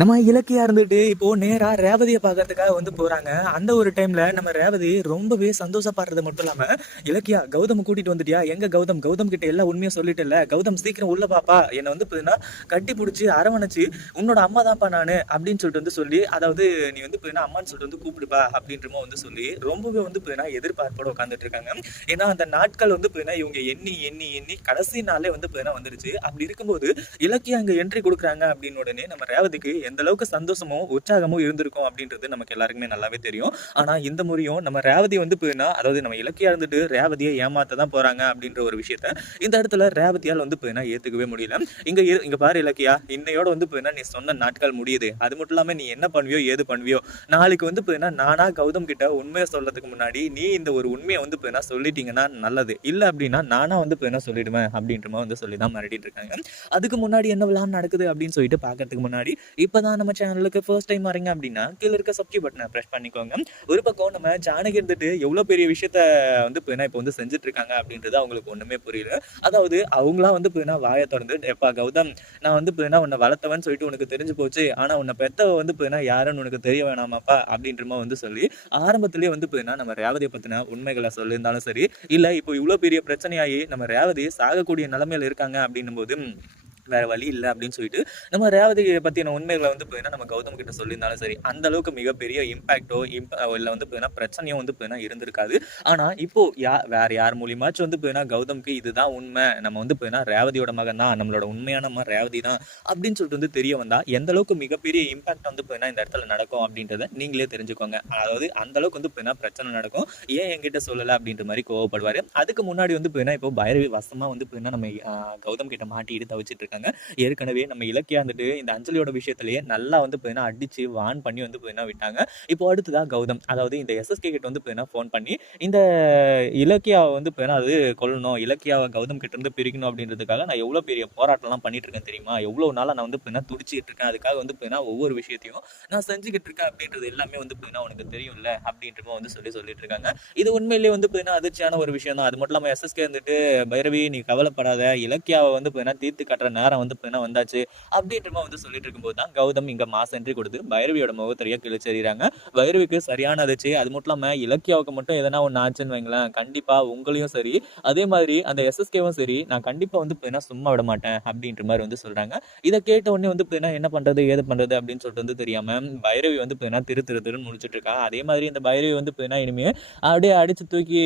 நம்ம இலக்கியா இருந்துட்டு இப்போ நேரா ரேவதியை பார்க்கறதுக்காக போறாங்க. அந்த ஒரு டைம்ல நம்ம ரேவதி ரொம்பவே சந்தோஷப்படுறது மட்டும் இல்லாம, இலக்கியா கௌதம் கூட்டிட்டு வந்துட்டியா? எங்க கௌதம்? கௌதம் கிட்ட எல்லாம் உண்மையை சொல்லிட்டல? கௌதம் சீக்கிரம் உள்ள பாப்பா, என்னை பாத்தீங்கன்னா கட்டி பிடிச்சி அரவணைச்சு உன்னோட அம்மா தான்ப்பா நானு அப்படின்னு சொல்லிட்டு சொல்லி, அதாவது நீ பாத்தீங்கன்னா அம்மான்னு சொல்லிட்டு கூப்பிடுப்பா அப்படின்றமோ சொல்லி ரொம்பவே பாத்தீங்கன்னா எதிர்பார்ப்போட உட்காந்துட்டு இருக்காங்க. ஏன்னா அந்த நாட்கள் பாத்தீங்கன்னா இவங்க எண்ணி எண்ணி எண்ணி கடைசி நாளே பாத்தீங்கன்னா வந்துருச்சு. அப்படி இருக்கும்போது இலக்கியா அங்க என்ட்ரி கொடுக்குறாங்க அப்படின்னு உடனே நம்ம ரேவதிக்கு எந்த அளவுக்கு சந்தோஷமும் உற்சாகமும் இருந்திருக்கும் அப்படின்றது நமக்கு எல்லாருக்குமே நல்லாவே தெரியும். ஆனா இந்த முறையும் நம்ம ரேவதி போயினா, அதாவது நம்ம இலக்கியா இருந்துட்டு ரேவதியை ஏமாத்த தான் போறாங்க அப்படின்ற ஒரு விஷயத்த இந்த இடத்துல ரேவதியால் போயினா ஏத்துக்கவே முடியல. இங்க பாரு இலக்கியா, இன்னையோட போயினா நீ சொன்ன நாட்கள் முடியுது. அது மட்டும் இல்லாம நீ என்ன பண்ணுவியோ ஏது பண்ணுவியோ, நாளைக்கு போயினா நானா கௌதம் கிட்ட உண்மையை சொல்றதுக்கு முன்னாடி நீ இந்த ஒரு உண்மையை போயினா சொல்லிட்டீங்கன்னா நல்லது, இல்ல அப்படின்னா நானா போயினா சொல்லிடுவேன் அப்படின்ற சொல்லிதான் மிரட்டிட்டு இருக்காங்க. அதுக்கு முன்னாடி என்ன விழாம் நடக்குது அப்படின்னு சொல்லிட்டு பாக்கிறதுக்கு முன்னாடி இப்பதான் நம்ம சேனலுக்கு ஃபர்ஸ்ட் டைம் வரீங்க அப்படின்னா கீழே இருக்க சப்ஸ்கிரைப் பட்டனை பிரஸ் பண்ணிக்கோங்க. ஒரு பக்கம் நம்ம ஜானகி இருந்துட்டு எவ்வளவு பெரிய விஷயத்த இப்போ செஞ்சுட்டு இருக்காங்க அப்படின்றது அவங்களுக்கு ஒண்ணுமே புரியல. அதாவது அவங்களாம் வாயை திறந்து, எப்பா கௌதம், நான் உன்னை வளர்த்தவன் சொல்லிட்டு உனக்கு தெரிஞ்சு போச்சு, ஆனா உன்னை பெத்தவ யாருன்னு உனக்கு தெரிய வேணாமாப்பா அப்படின்றமா சொல்லி ஆரம்பத்திலேயே நம்ம ரேவதியை பத்தின உண்மைகளை சொல்லியிருந்தாலும் சரி, இல்ல இப்போ இவ்வளவு பெரிய பிரச்சனையாகி நம்ம ரேவதி சாகக்கூடிய நிலைமையில இருக்காங்க அப்படின்னும் போது வேற வழி இல்லை அப்படின்னு சொல்லிட்டு நம்ம ரேவதியை பத்தின உண்மைகளை போயின்னா நம்ம கௌதம் கிட்ட சொல்லியிருந்தாலும் சரி, அந்த அளவுக்கு மிகப்பெரிய இம்பாக்டோ இல்ல போயின்னா பிரச்சனையும் போயின்னா இருந்திருக்காது. ஆனா இப்போ வேற யார் மூலியமாச்சும் போயின்னா கௌதம்க்கு இதுதான் உண்மை, நம்ம போயின்னா ரேவதியோட மகன் தான், நம்மளோட உண்மையான நம்ம ரேவதி தான் அப்படின்னு சொல்லிட்டு தெரிய வந்தா எந்த அளவுக்கு மிகப்பெரிய இம்பாக்ட் போயின்னா இந்த இடத்துல நடக்கும் அப்படின்றத நீங்களே தெரிஞ்சுக்கோங்க. அதாவது அந்த அளவுக்கு போயின்னா பிரச்சனை நடக்கும். ஏன் என்கிட்ட சொல்லல அப்படின்ற மாதிரி கோவப்படுவாரு. அதுக்கு முன்னாடி போயின்னா இப்போ பைரவி வசமா போயின்னா நம்ம கௌதம் கிட்ட மாட்டிட்டு தவிச்சிட்டு இருக்காங்க. ஏற்கனவே நம்ம இலக்கியா இருந்துட்டு இந்த அஞ்சலியோட விஷயத்திலேயே நல்லா போயின்னா அடிச்சு வான் பண்ணி போயின்னா விட்டாங்க. இப்போ அடுத்ததா கௌதம், அதாவது இந்த எஸ்எஸ்கே கிட்ட போயின்னா போன் பண்ணி இந்த இலக்கியாவை போயின்னா அது கொல்லணும், இலக்கியாவை கௌதம் கிட்ட இருந்து பிரிக்கணும் அப்படின்றதுக்காக நான் எவ்வளவு பெரிய போராட்டம்லாம் பண்ணிட்டு இருக்கேன் தெரியுமா, எவ்வளவு நாளா நான் போயின்னா துடிச்சிட்டு இருக்கேன், அதுக்காக போயின்னா ஒவ்வொரு விஷயத்தையும் நான் செஞ்சுக்கிட்டு இருக்கேன் அப்படின்றது எல்லாமே போயின்னா உனக்கு தெரியும்ல அப்படின்றமோ சொல்லிட்டு இருக்காங்க. இது உண்மையிலேயே போயின்னா அதிர்ச்சியான ஒரு விஷயம் தான். அது மட்டும் இல்லாம எஸ்எஸ்கே இருந்துட்டு, பைரவி நீ கவலைப்படாத, இலக்கியாவை போயின்னா தீர்த்து கட்டுற நேரம் வந்தாச்சு அப்படின்றமா சொல்லிட்டு இருக்கும்போது தான் கௌதம் இங்க மாஸ் என்ட்ரி கொடுத்து பைரவியோட முகத்திரைய கிழிச்செறிறாங்க. பைரவிக்கு சரியான அதிர்ச்சி. அது மட்டும் இல்லாம இலக்கியாவுக்கு மட்டும் எதனா ஒன்று ஆச்சுன்னு வைங்களேன், கண்டிப்பா உங்களையும் சரி, அதே மாதிரி அந்த எஸ்எஸ்கேவும் சரி, நான் கண்டிப்பா சும்மா விட மாட்டேன் அப்படின்ற மாதிரி சொல்றாங்க. இதை கேட்ட உடனே என்ன பண்றது ஏது பண்றது அப்படின்னு சொல்லிட்டு தெரியாம பைரவி திரு திரு திருன்னு முடிச்சிட்டு இருக்கா. அதே மாதிரி இந்த பைரவி இனிமே அப்படியே அடிச்சு தூக்கி,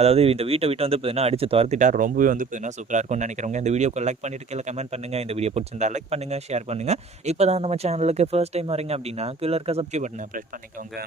அதாவது இந்த வீட்டை விட்டு அடிச்சு துரத்திட்டா ரொம்பவே சூப்பரா இருக்கும்னு நினைக்கிறவங்க இந்த வீடியோக்கு லைக் பண்ணிட்டு கீழே கமெண்ட் பண்ணுங்க. இந்த வீடியோ பிடிச்சிருந்தா லைக் பண்ணுங்க, ஷேர் பண்ணுங்க. இப்பதான் நம்ம சேனலுக்கு ஃபர்ஸ்ட் டைம் வரீங்க அப்படின்னா கீழே இருக்க சப்ஸ்கிரைப் பட்டனை பிரஸ் பண்ணிக்கோங்க.